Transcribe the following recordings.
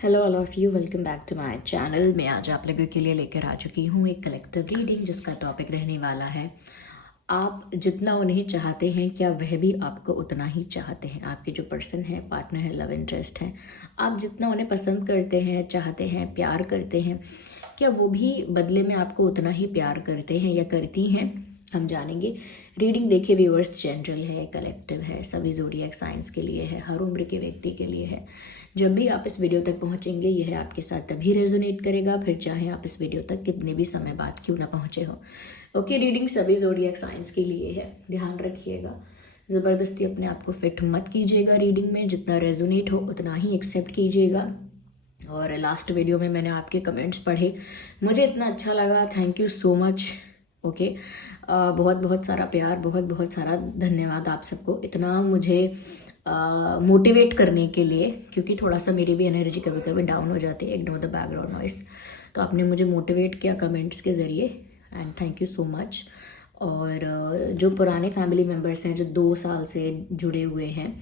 Hello all of you, welcome back to my channel. मैं आज आप लोगों के लिए लेकर आ चुकी हूँ एक कलेक्टिव रीडिंग जिसका टॉपिक रहने वाला है आप जितना उन्हें चाहते हैं क्या वह भी आपको उतना ही चाहते हैं। आपके जो पर्सन है, पार्टनर है, लव इंटरेस्ट है, आप जितना उन्हें पसंद करते हैं, चाहते हैं, प्यार करते हैं, क्या वो भी बदले में आपको उतना ही प्यार करते हैं या करती हैं, हम जानेंगे। रीडिंग देखिए व्यूअर्स, जनरल है, कलेक्टिव है, सभी ज़ोडिएक साइंस के लिए है, हर उम्र के व्यक्ति के लिए है। जब भी आप इस वीडियो तक पहुंचेंगे यह आपके साथ तभी रेजोनेट करेगा, फिर चाहे आप इस वीडियो तक कितने भी समय बाद क्यों ना पहुंचे हो। ओके, रीडिंग सभी ज़ोडिएक साइंस के लिए है, ध्यान रखिएगा। ज़बरदस्ती अपने आप को फिट मत कीजिएगा रीडिंग में, जितना रेजोनेट हो उतना ही एक्सेप्ट कीजिएगा। और लास्ट वीडियो में मैंने आपके कमेंट्स पढ़े, मुझे इतना अच्छा लगा, thank you so much. Okay, बहुत बहुत सारा प्यार, बहुत बहुत सारा धन्यवाद आप सबको, इतना मुझे मोटिवेट करने के लिए, क्योंकि थोड़ा सा मेरी भी एनर्जी कभी कभी डाउन हो जाती है, इग्नोर द बैकग्राउंड नॉइस। तो आपने मुझे मोटिवेट किया कमेंट्स के ज़रिए and thank you so much. और जो पुराने फैमिली मेम्बर्स हैं जो 2 साल से जुड़े हुए हैं,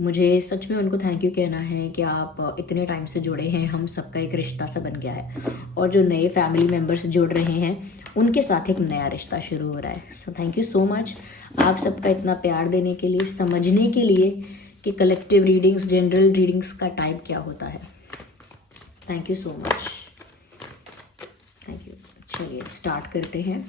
मुझे सच में उनको थैंक यू कहना है कि आप इतने टाइम से जुड़े हैं, हम सबका एक रिश्ता सा बन गया है। और जो नए फैमिली मेम्बर्स जुड़ रहे हैं उनके साथ एक नया रिश्ता शुरू हो रहा है। So thank you so much आप सबका इतना प्यार देने के लिए, समझने के लिए कि कलेक्टिव रीडिंग्स, जनरल रीडिंग्स का टाइप क्या होता है। Thank you so much, thank you. चलिए स्टार्ट करते हैं।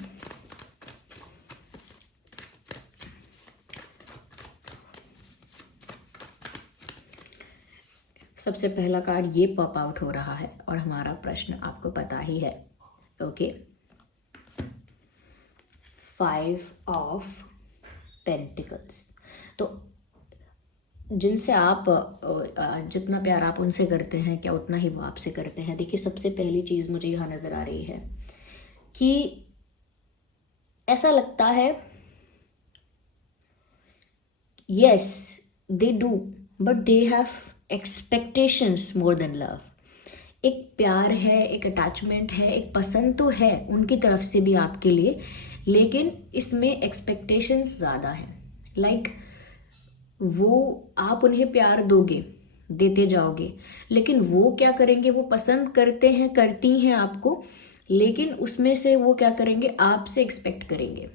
सबसे पहला कार्ड ये पॉप आउट हो रहा है और हमारा प्रश्न आपको पता ही है। Okay, 5 of pentacles. तो जिनसे आप जितना प्यार आप उनसे करते हैं क्या उतना ही वो आपसे करते हैं। देखिए, सबसे पहली चीज़ मुझे यहाँ नज़र आ रही है कि ऐसा लगता है yes they do, but they have expectations more than love. एक प्यार है, एक अटैचमेंट है, एक पसंद तो है उनकी तरफ से भी आपके लिए, लेकिन इसमें एक्सपेक्टेशंस ज़्यादा हैं। लाइक वो आप उन्हें प्यार दोगे, देते जाओगे, लेकिन वो क्या करेंगे, वो पसंद करते हैं, करती हैं आपको, लेकिन उसमें से वो क्या करेंगे, आपसे एक्सपेक्ट करेंगे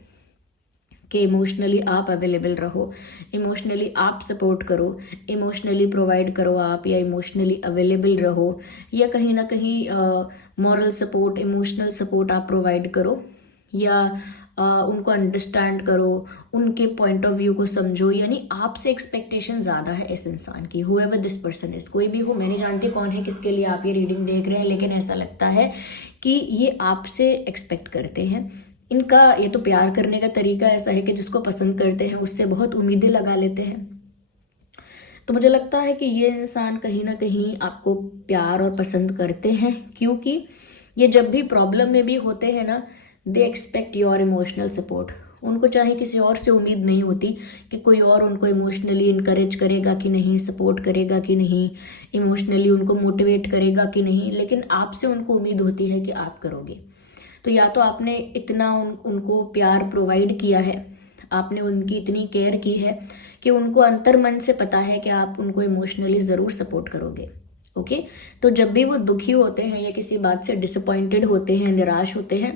कि इमोशनली आप अवेलेबल रहो, इमोशनली आप सपोर्ट करो, इमोशनली प्रोवाइड करो आप, या इमोशनली अवेलेबल रहो, या कहीं ना कहीं मॉरल सपोर्ट, इमोशनल सपोर्ट आप प्रोवाइड करो, या उनको अंडरस्टैंड करो, उनके पॉइंट ऑफ व्यू को समझो। यानी आपसे एक्सपेक्टेशन ज़्यादा है इस इंसान की, हुएवर दिस पर्सन इज, कोई भी हो, मैं नहीं जानती कौन है, किसके लिए आप ये रीडिंग देख रहे हैं, लेकिन ऐसा लगता है कि ये आपसे एक्सपेक्ट करते हैं। इनका ये तो प्यार करने का तरीका ऐसा है कि जिसको पसंद करते हैं उससे बहुत उम्मीदें लगा लेते हैं। तो मुझे लगता है कि ये इंसान कहीं ना कहीं आपको प्यार और पसंद करते हैं, क्योंकि ये जब भी प्रॉब्लम में भी होते हैं ना, they expect your emotional support. उनको चाहे किसी और से उम्मीद नहीं होती कि कोई और उनको इमोशनली इनकरेज करेगा कि नहीं, सपोर्ट करेगा कि नहीं, इमोशनली उनको मोटिवेट करेगा कि नहीं, लेकिन आपसे उनको उम्मीद होती है कि आप करोगे। तो या तो आपने इतना उनको प्यार प्रोवाइड किया है, आपने उनकी इतनी केयर की है कि उनको अंतर मन से पता है कि आप उनको इमोशनली ज़रूर सपोर्ट करोगे। ओके, तो जब भी वो दुखी होते हैं या किसी बात से डिसअपॉइंटेड होते हैं, निराश होते हैं,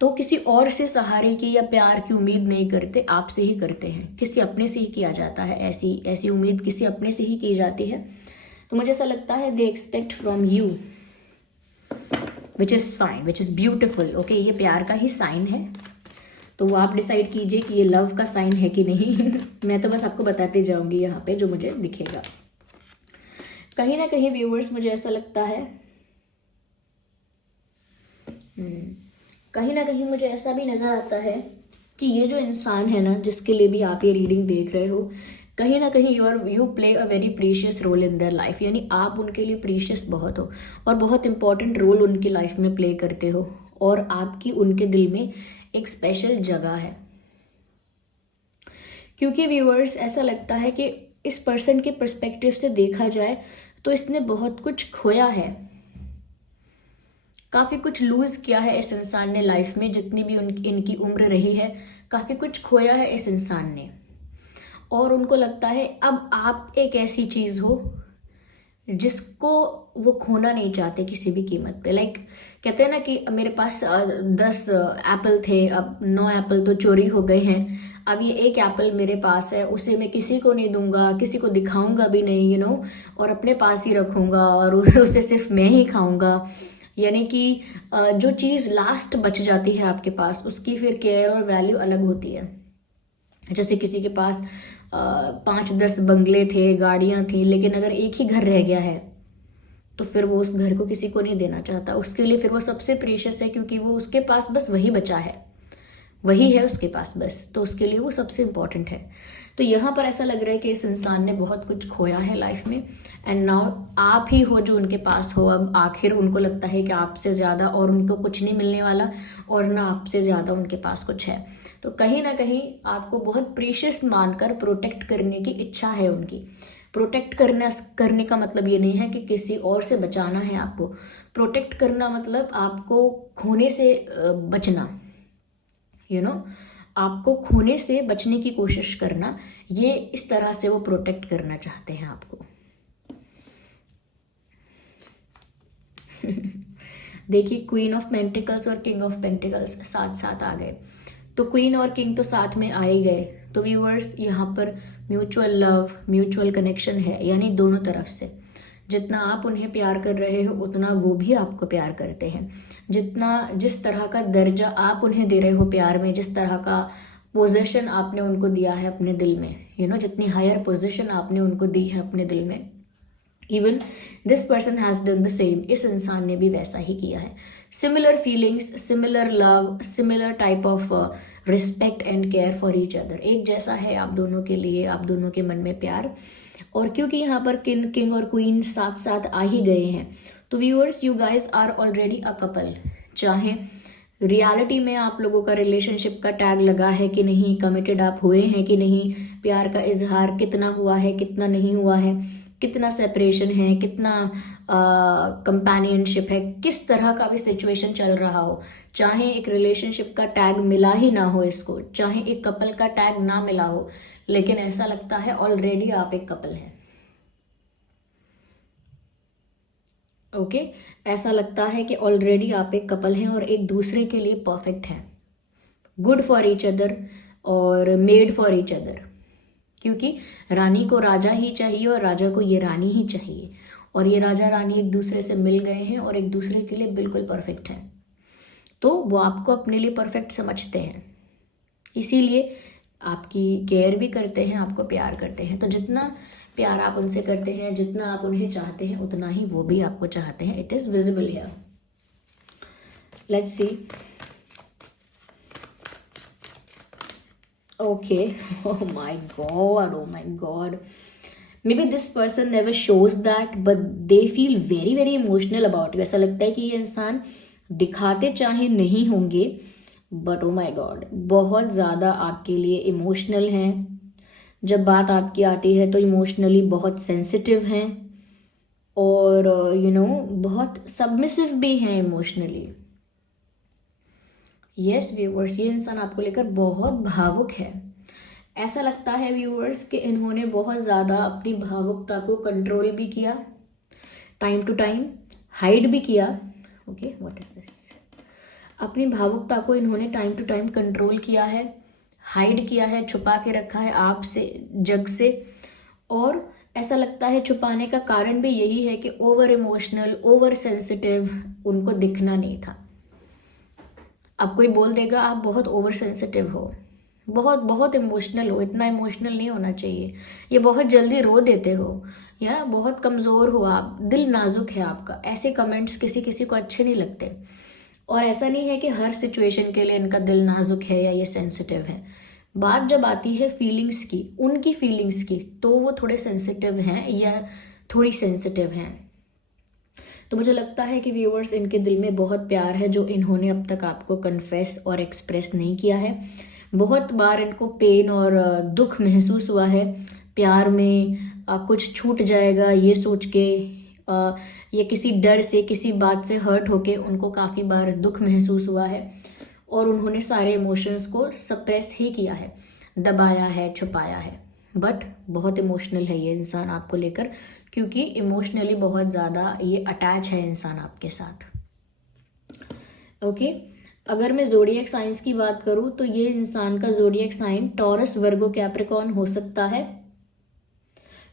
तो किसी और से सहारे की या प्यार की उम्मीद नहीं करते, आपसे ही करते हैं, किसी अपने से ही किया जाता है। ऐसी ऐसी उम्मीद किसी अपने से ही की जाती है। तो मुझे ऐसा लगता है they expect from you, which is fine, which is beautiful. Okay, ये प्यार का ही साइन है, तो वो आप डिसाइड कीजिए कि ये लव का साइन है कि नहीं। मैं तो बस आपको बताते जाऊंगी यहाँ पे जो मुझे दिखेगा। कहीं ना कहीं व्यूअर्स, मुझे ऐसा लगता है कहीं ना कहीं मुझे ऐसा भी नज़र आता है कि ये जो इंसान है ना, जिसके लिए भी आप ये रीडिंग देख रहे हो, कहीं ना कहीं you play a very precious role in their life. यानी आप उनके लिए प्रीशियस बहुत हो और बहुत इंपॉर्टेंट रोल उनकी लाइफ में प्ले करते हो, और आपकी उनके दिल में एक स्पेशल जगह है। क्योंकि व्यूअर्स, ऐसा लगता है कि इस पर्सन के पर्सपेक्टिव से देखा जाए तो इसने बहुत कुछ खोया है, काफ़ी कुछ लूज किया है इस इंसान ने लाइफ में, जितनी भी इनकी उम्र रही है, काफ़ी कुछ खोया है इस इंसान ने। और उनको लगता है अब आप एक ऐसी चीज़ हो जिसको वो खोना नहीं चाहते किसी भी कीमत पे। लाइक कहते हैं ना कि मेरे पास 10 एप्पल थे, अब 9 एप्पल तो चोरी हो गए हैं, अब ये एक एप्पल मेरे पास है, उसे मैं किसी को नहीं दूंगा, किसी को दिखाऊंगा भी नहीं, और अपने पास ही रखूंगा और उसे सिर्फ मैं ही खाऊंगा। यानी कि जो चीज़ लास्ट बच जाती है आपके पास, उसकी फिर केयर और वैल्यू अलग होती है। जैसे किसी के पास 5-10 बंगले थे, गाड़ियां थी, लेकिन अगर एक ही घर रह गया है तो फिर वो उस घर को किसी को नहीं देना चाहता। उसके लिए फिर वो सबसे प्रीशियस है, क्योंकि वो उसके पास बस वही बचा है, वही है उसके पास बस, तो उसके लिए वो सबसे इम्पोर्टेंट है। तो यहाँ पर ऐसा लग रहा है कि इस इंसान ने बहुत कुछ खोया है लाइफ में, एंड नाउ आप ही हो जो उनके पास हो। अब आखिर उनको लगता है कि आपसे ज़्यादा और उनको कुछ नहीं मिलने वाला, और ना आपसे ज़्यादा उनके पास कुछ है। तो कहीं ना कहीं आपको बहुत प्रीशियस मानकर प्रोटेक्ट करने की इच्छा है उनकी। प्रोटेक्ट करने का मतलब ये नहीं है कि किसी और से बचाना है आपको। प्रोटेक्ट करना मतलब आपको खोने से बचना, आपको खोने से बचने की कोशिश करना। ये इस तरह से वो प्रोटेक्ट करना चाहते हैं आपको। देखिए, क्वीन ऑफ पेंटिकल्स और किंग ऑफ पेंटिकल्स साथ साथ आ गए, तो क्वीन और किंग तो साथ में आ ही गए। तो व्यूअर्स, यहाँ पर म्यूचुअल लव, म्यूचुअल कनेक्शन है, यानी दोनों तरफ से। जितना आप उन्हें प्यार कर रहे हो उतना वो भी आपको प्यार करते हैं। जिस तरह का दर्जा आप उन्हें दे रहे हो प्यार में, जिस तरह का पोजीशन आपने उनको दिया है अपने दिल में, जितनी हायर पोजीशन आपने उनको दी है अपने दिल में, even this person has done the same. इस इंसान ने भी वैसा ही किया है। Similar feelings, similar love, similar type of respect and care for each other. एक जैसा है आप दोनों के लिए, आप दोनों के मन में प्यार। और क्योंकि यहाँ पर किंग और क्वीन साथ साथ आ ही गए हैं, तो viewers, you guys are already a couple. चाहे रियलिटी में आप लोगों का रिलेशनशिप का टैग लगा है कि नहीं, कमिटेड आप हुए हैं कि नहीं, प्यार का इजहार कितना हुआ है, कितना नहीं हुआ है, कितना सेपरेशन है, कितना कंपेनियनशिप है, किस तरह का भी सिचुएशन चल रहा हो, चाहे एक रिलेशनशिप का टैग मिला ही ना हो इसको, चाहे एक कपल का टैग ना मिला हो, लेकिन ऐसा लगता है ऑलरेडी आप एक कपल हैं। ओके, ऐसा लगता है कि ऑलरेडी आप एक कपल हैं और एक दूसरे के लिए परफेक्ट हैं, गुड फॉर ईच अदर और मेड फॉर ईच अदर। क्योंकि रानी को राजा ही चाहिए और राजा को ये रानी ही चाहिए, और ये राजा रानी एक दूसरे से मिल गए हैं और एक दूसरे के लिए बिल्कुल परफेक्ट हैं। तो वो आपको अपने लिए परफेक्ट समझते हैं, इसीलिए आपकी केयर भी करते हैं, आपको प्यार करते हैं। तो जितना प्यार आप उनसे करते हैं, जितना आप उन्हें चाहते हैं, उतना ही वो भी आपको चाहते हैं। It is visible here. Let's see. Okay, oh my God. Maybe this person never shows that, but they feel very very emotional about you. ऐसा लगता है कि ये इंसान दिखाते चाहे नहीं होंगे, बट ओ माई गॉड, बहुत ज़्यादा आपके लिए इमोशनल हैं। जब बात आपकी आती है तो इमोशनली बहुत सेंसिटिव हैं, और बहुत सबमिसिव भी हैं इमोशनली। यस व्यूवर्स, ये इंसान आपको लेकर बहुत भावुक है। ऐसा लगता है व्यूवर्स कि इन्होंने बहुत ज़्यादा अपनी भावुकता को कंट्रोल भी किया, टाइम टू टाइम हाइड भी किया। Okay, what is this? अपनी भावुकता को इन्होंने टाइम टू टाइम कंट्रोल किया है, हाइड किया है, छुपा के रखा है आपसे, जग से। और ऐसा लगता है छुपाने का कारण भी यही है कि ओवर इमोशनल, ओवर सेंसिटिव उनको दिखना नहीं था। अब कोई बोल देगा आप बहुत ओवर सेंसिटिव हो, बहुत बहुत इमोशनल हो, इतना इमोशनल नहीं होना चाहिए, ये बहुत जल्दी रो देते हो, या बहुत कमज़ोर हो आप, दिल नाजुक है आपका। ऐसे कमेंट्स किसी किसी को अच्छे नहीं लगते। और ऐसा नहीं है कि हर सिचुएशन के लिए इनका दिल नाजुक है या ये सेंसिटिव है। बात जब आती है फीलिंग्स की, उनकी फीलिंग्स की, तो वो थोड़े सेंसिटिव हैं या थोड़ी सेंसिटिव हैं। तो मुझे लगता है कि व्यूअर्स, इनके दिल में बहुत प्यार है जो इन्होंने अब तक आपको कन्फेस और एक्सप्रेस नहीं किया है। बहुत बार इनको पेन और दुख महसूस हुआ है प्यार में, कुछ छूट जाएगा ये सोच के, या किसी डर से, किसी बात से हर्ट होके उनको काफ़ी बार दुख महसूस हुआ है, और उन्होंने सारे इमोशंस को सप्रेस ही किया है, दबाया है, छुपाया है। बट बहुत इमोशनल है ये इंसान आपको लेकर, क्योंकि इमोशनली बहुत ज़्यादा ये अटैच है इंसान आपके साथ। ओके, अगर मैं ज़ोडिएक साइंस की बात करूँ तो ये इंसान का ज़ोडिएक साइन टॉरस, वर्गो, कैप्रिकॉर्न हो सकता है,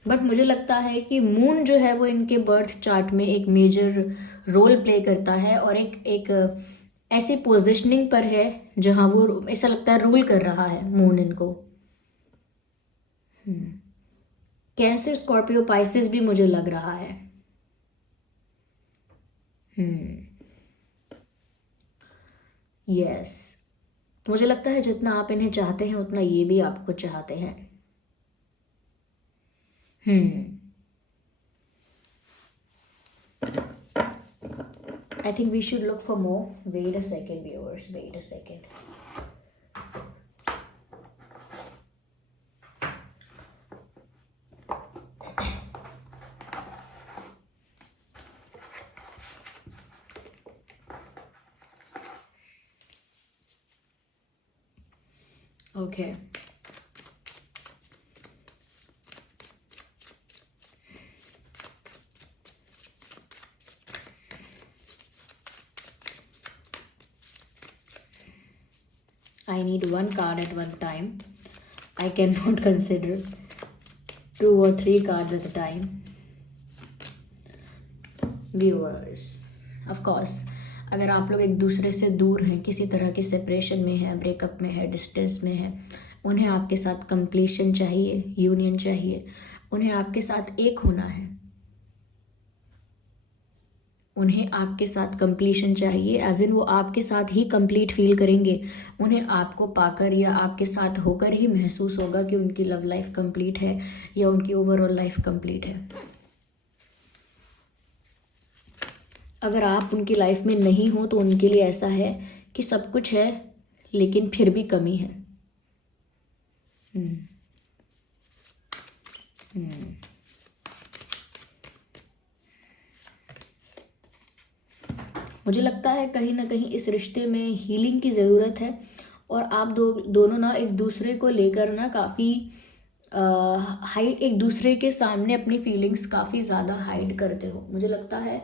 बट मुझे लगता है कि मून जो है वो इनके बर्थ चार्ट में एक मेजर रोल प्ले करता है और एक ऐसी पोजिशनिंग पर है जहां वो ऐसा लगता है रूल कर रहा है मून इनको। कैंसर, स्कॉर्पियो, पाइसेस भी मुझे लग रहा है। यस, तो मुझे लगता है जितना आप इन्हें चाहते हैं उतना ये भी आपको चाहते हैं। I think we should look for more. Wait a second, viewers. Wait a second. Okay. I need one card at one time. I cannot consider 2 or 3 cards at a time. Viewers, of course, अगर आप लोग एक दूसरे से दूर हैं, किसी तरह की सेपरेशन में है, ब्रेकअप में है, डिस्टेंस में है, उन्हें आपके साथ कंप्लीशन चाहिए, यूनियन चाहिए, उन्हें आपके साथ एक होना है, उन्हें आपके साथ कंप्लीशन चाहिए, एज इन वो आपके साथ ही कंप्लीट फील करेंगे। उन्हें आपको पाकर या आपके साथ होकर ही महसूस होगा कि उनकी लव लाइफ कंप्लीट है या उनकी ओवरऑल लाइफ कंप्लीट है। अगर आप उनकी लाइफ में नहीं हो तो उनके लिए ऐसा है कि सब कुछ है लेकिन फिर भी कमी है। मुझे लगता है कहीं ना कहीं इस रिश्ते में हीलिंग की ज़रूरत है और आप दोनों ना एक दूसरे को लेकर ना काफ़ी हाइड, एक दूसरे के सामने अपनी फीलिंग्स काफ़ी ज़्यादा हाइड करते हो। मुझे लगता है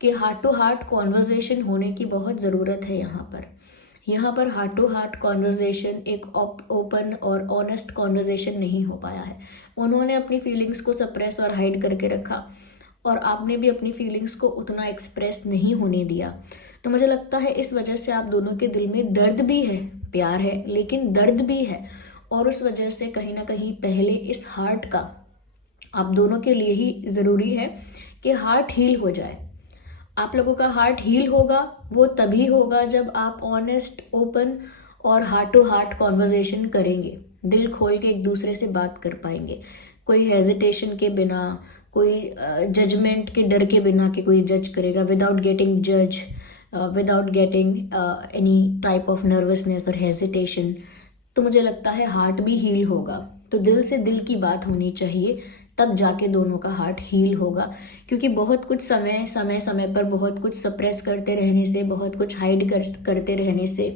कि हार्ट टू हार्ट कॉन्वर्जेशन होने की बहुत ज़रूरत है यहाँ पर हार्ट टू हार्ट कॉन्वर्जेशन एक ओपन और ऑनेस्ट कॉन्वर्जेशन नहीं हो पाया है। उन्होंने अपनी फीलिंग्स को सप्रेस और हाइड करके रखा और आपने भी अपनी फीलिंग्स को उतना एक्सप्रेस नहीं होने दिया। तो मुझे लगता है इस वजह से आप दोनों के दिल में दर्द भी है, प्यार है लेकिन दर्द भी है, और उस वजह से कहीं ना कहीं पहले इस हार्ट का आप दोनों के लिए ही ज़रूरी है कि हार्ट हील हो जाए। आप लोगों का हार्ट हील होगा वो तभी होगा जब आप ऑनेस्ट, ओपन और हार्ट टू हार्ट कॉन्वर्जेशन करेंगे, दिल खोल के एक दूसरे से बात कर पाएंगे, कोई हेजिटेशन के बिना, कोई जजमेंट के डर के बिना कि कोई जज करेगा, विदाउट गेटिंग जज, without getting any type of nervousness और हेजिटेशन। तो मुझे लगता है हार्ट भी हील होगा। तो दिल से दिल की बात होनी चाहिए, तब जाके दोनों का हार्ट हील होगा। क्योंकि बहुत कुछ समय पर बहुत कुछ सप्रेस करते रहने से, बहुत कुछ हाइड करते रहने से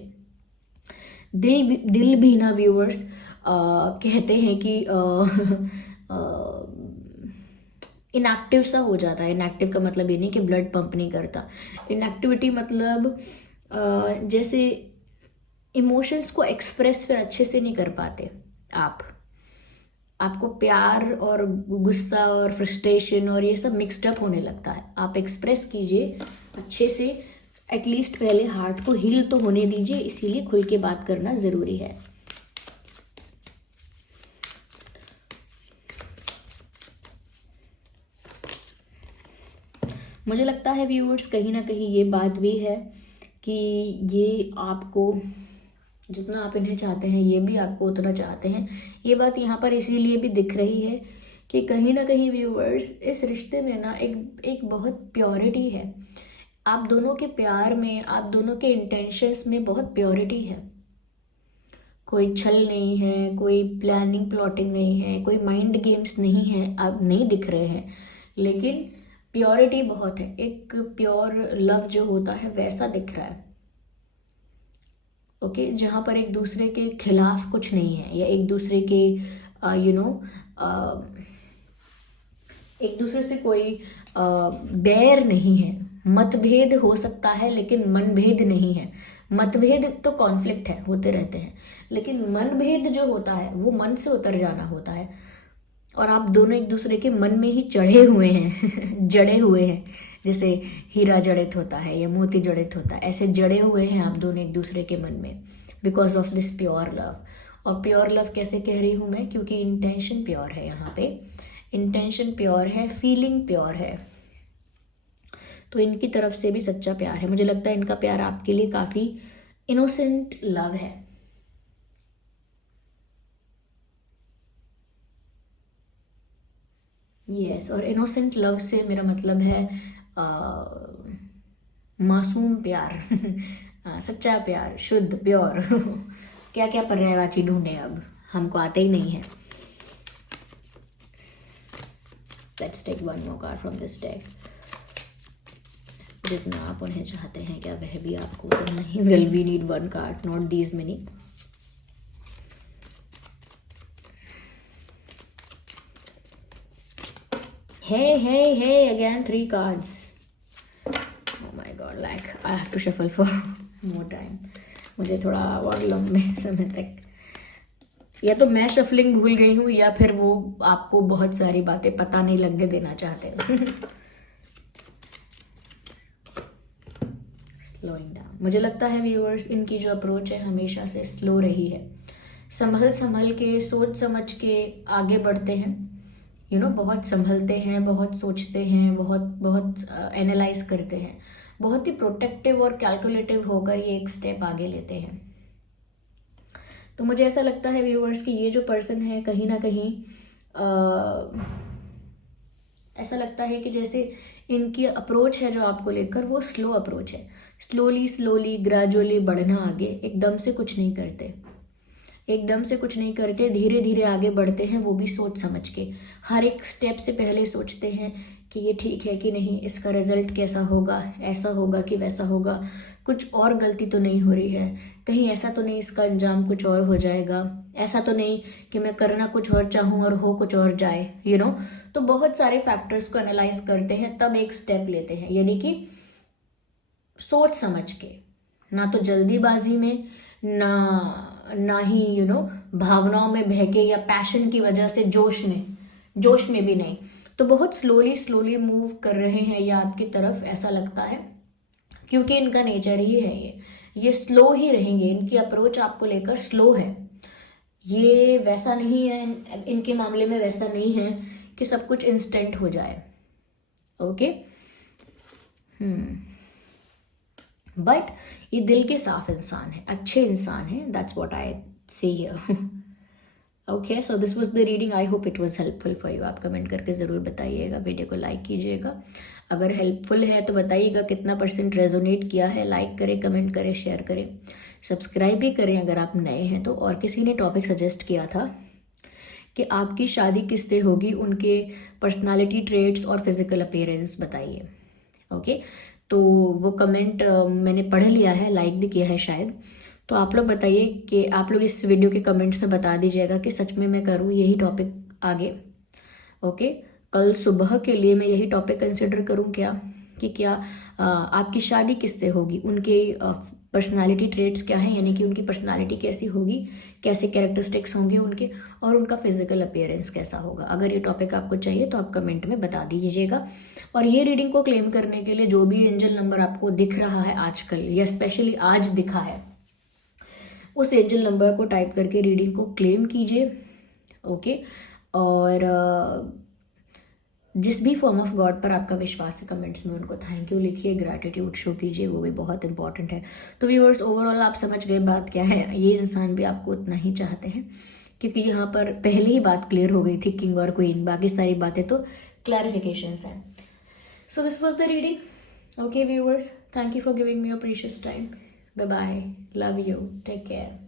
दिल भी ना व्यूअर्स कहते हैं कि इनएक्टिव सा हो जाता है। इनएक्टिव का मतलब ये नहीं कि ब्लड पंप नहीं करता। इनएक्टिविटी मतलब जैसे इमोशंस को एक्सप्रेस फिर अच्छे से नहीं कर पाते आपको प्यार और गुस्सा और फ्रस्ट्रेशन और ये सब मिक्सड अप होने लगता है। आप एक्सप्रेस कीजिए अच्छे से, एटलीस्ट पहले हार्ट को हील तो होने दीजिए, इसीलिए खुल के बात करना ज़रूरी है। मुझे लगता है व्यूअर्स कहीं ना कहीं ये बात भी है कि ये आपको जितना आप इन्हें चाहते हैं ये भी आपको उतना चाहते हैं। ये बात यहाँ पर इसीलिए भी दिख रही है कि कहीं ना कहीं व्यूअर्स इस रिश्ते में ना एक बहुत प्योरिटी है। आप दोनों के प्यार में, आप दोनों के इंटेंशंस में बहुत प्योरिटी है। कोई छल नहीं है, कोई प्लानिंग प्लॉटिंग नहीं है, कोई माइंड गेम्स नहीं है, आप नहीं दिख रहे हैं, लेकिन प्योरिटी बहुत है। एक प्योर लव जो होता है वैसा दिख रहा है। ओके, जहाँ पर एक दूसरे के खिलाफ कुछ नहीं है या एक दूसरे के एक दूसरे से कोई बैर नहीं है। मतभेद हो सकता है लेकिन मनभेद नहीं है। मतभेद तो कॉन्फ्लिक्ट है, होते रहते हैं, लेकिन मनभेद जो होता है वो मन से उतर जाना होता है। और आप दोनों एक दूसरे के मन में ही चढ़े हुए हैं जड़े हुए हैं, जैसे हीरा जड़ित होता है या मोती जड़ित होता है, ऐसे जड़े हुए हैं आप दोनों एक दूसरे के मन में, because of this pure love. और प्योर लव कैसे कह रही हूँ मैं, क्योंकि इंटेंशन प्योर है, यहाँ पे इंटेंशन प्योर है, फीलिंग प्योर है, तो इनकी तरफ से भी सच्चा प्यार है। मुझे लगता है इनका प्यार आपके लिए काफ़ी इनोसेंट लव है। यस, और इनोसेंट लव से मेरा मतलब है मासूम प्यार सच्चा प्यार, शुद्ध, प्योर क्या क्या पर्यायवाची ढूंढे, अब हमको आते ही नहीं है। Let's take one more card from this deck. जितना आप उन्हें चाहते हैं क्या वह भी आपको उतना ही। Will we need one card, not these many. Hey, again 3 cards. Oh my god, like I have to shuffle for more time. मुझे थोड़ा और लंबे समय तक, या तो मैं शफलिंग भूल गई हूँ या फिर वो आपको बहुत सारी बातें पता नहीं लगने देना चाहते हैं। स्लोइंग डाउन, मुझे लगता है व्यूअर्स इनकी जो अप्रोच है हमेशा से स्लो रही है। संभल संभल के, सोच समझ के आगे बढ़ते हैं, बहुत संभलते हैं, बहुत सोचते हैं, बहुत एनालाइज करते हैं, बहुत ही प्रोटेक्टिव और कैलकुलेटिव होकर ये एक स्टेप आगे लेते हैं। तो मुझे ऐसा लगता है व्यूअर्स कि ये जो पर्सन है कहीं ना कहीं ऐसा लगता है कि जैसे इनकी अप्रोच है जो आपको लेकर, वो स्लो अप्रोच है। स्लोली ग्रेजुअली बढ़ना आगे, एकदम से कुछ नहीं करते, धीरे धीरे आगे बढ़ते हैं, वो भी सोच समझ के। हर एक स्टेप से पहले सोचते हैं कि ये ठीक है कि नहीं, इसका रिजल्ट कैसा होगा, ऐसा होगा कि वैसा होगा, कुछ और गलती तो नहीं हो रही है, कहीं ऐसा तो नहीं इसका अंजाम कुछ और हो जाएगा, ऐसा तो नहीं कि मैं करना कुछ और चाहूँ और हो कुछ और जाए, तो बहुत सारे फैक्टर्स को एनालाइज करते हैं, तब एक स्टेप लेते हैं, यानी कि सोच समझ के, ना तो जल्दीबाजी में, ना ही भावनाओं में बहके या पैशन की वजह से जोश में भी नहीं। तो बहुत स्लोली मूव कर रहे हैं ये आपकी तरफ, ऐसा लगता है, क्योंकि इनका नेचर ही है ये स्लो ही रहेंगे। इनकी अप्रोच आपको लेकर स्लो है, ये वैसा नहीं है, इनके मामले में वैसा नहीं है कि सब कुछ इंस्टेंट हो जाए। ओके, बट ये दिल के साफ इंसान है, अच्छे इंसान है, that's what I see here. Okay, so this was the reading, I hope it was helpful for you. आप कमेंट करके ज़रूर बताइएगा, वीडियो को लाइक कीजिएगा, अगर हेल्पफुल है तो बताइएगा कितना % रेजोनेट किया है। लाइक करें, कमेंट करें, शेयर करें, सब्सक्राइब भी करें अगर आप नए हैं तो। और किसी ने टॉपिक सजेस्ट किया था कि आपकी शादी किससे होगी, उनके पर्सनालिटी ट्रेट्स और फिजिकल अपीयरेंस बताइए। ओके, तो वो कमेंट मैंने पढ़ लिया है, लाइक भी किया है शायद। तो आप लोग बताइए कि आप लोग इस वीडियो के कमेंट्स में बता दीजिएगा कि सच में मैं करूँ यही टॉपिक आगे। ओके, कल सुबह के लिए मैं यही टॉपिक कंसिडर करूँ क्या आपकी शादी किससे होगी, उनके पर्सनालिटी ट्रेट्स क्या हैं, यानी कि उनकी पर्सनालिटी कैसी होगी, कैसे कैरेक्टरिस्टिक्स होंगे उनके, और उनका फिजिकल अपीयरेंस कैसा होगा। अगर ये टॉपिक आपको चाहिए तो आप कमेंट में बता दीजिएगा। और ये रीडिंग को क्लेम करने के लिए जो भी एंजल नंबर आपको दिख रहा है आजकल, या स्पेशली आज दिखा है, उस एंजल नंबर को टाइप करके रीडिंग को क्लेम कीजिए। ओके, और जिस भी फॉर्म ऑफ गॉड पर आपका विश्वास है, कमेंट्स में उनको थैंक यू लिखिए, ग्रैटिट्यूड शो कीजिए, वो भी बहुत इंपॉर्टेंट है। तो व्यूअर्स, ओवरऑल आप समझ गए बात क्या है, ये इंसान भी आपको उतना ही चाहते हैं, क्योंकि यहाँ पर पहले ही बात क्लियर हो गई थी, किंग और क्वीन, बाकी सारी बातें तो क्लैरिफिकेशंस हैं। So this was the reading. Okay viewers, thank you for giving me your precious time. Bye bye, love you, take care.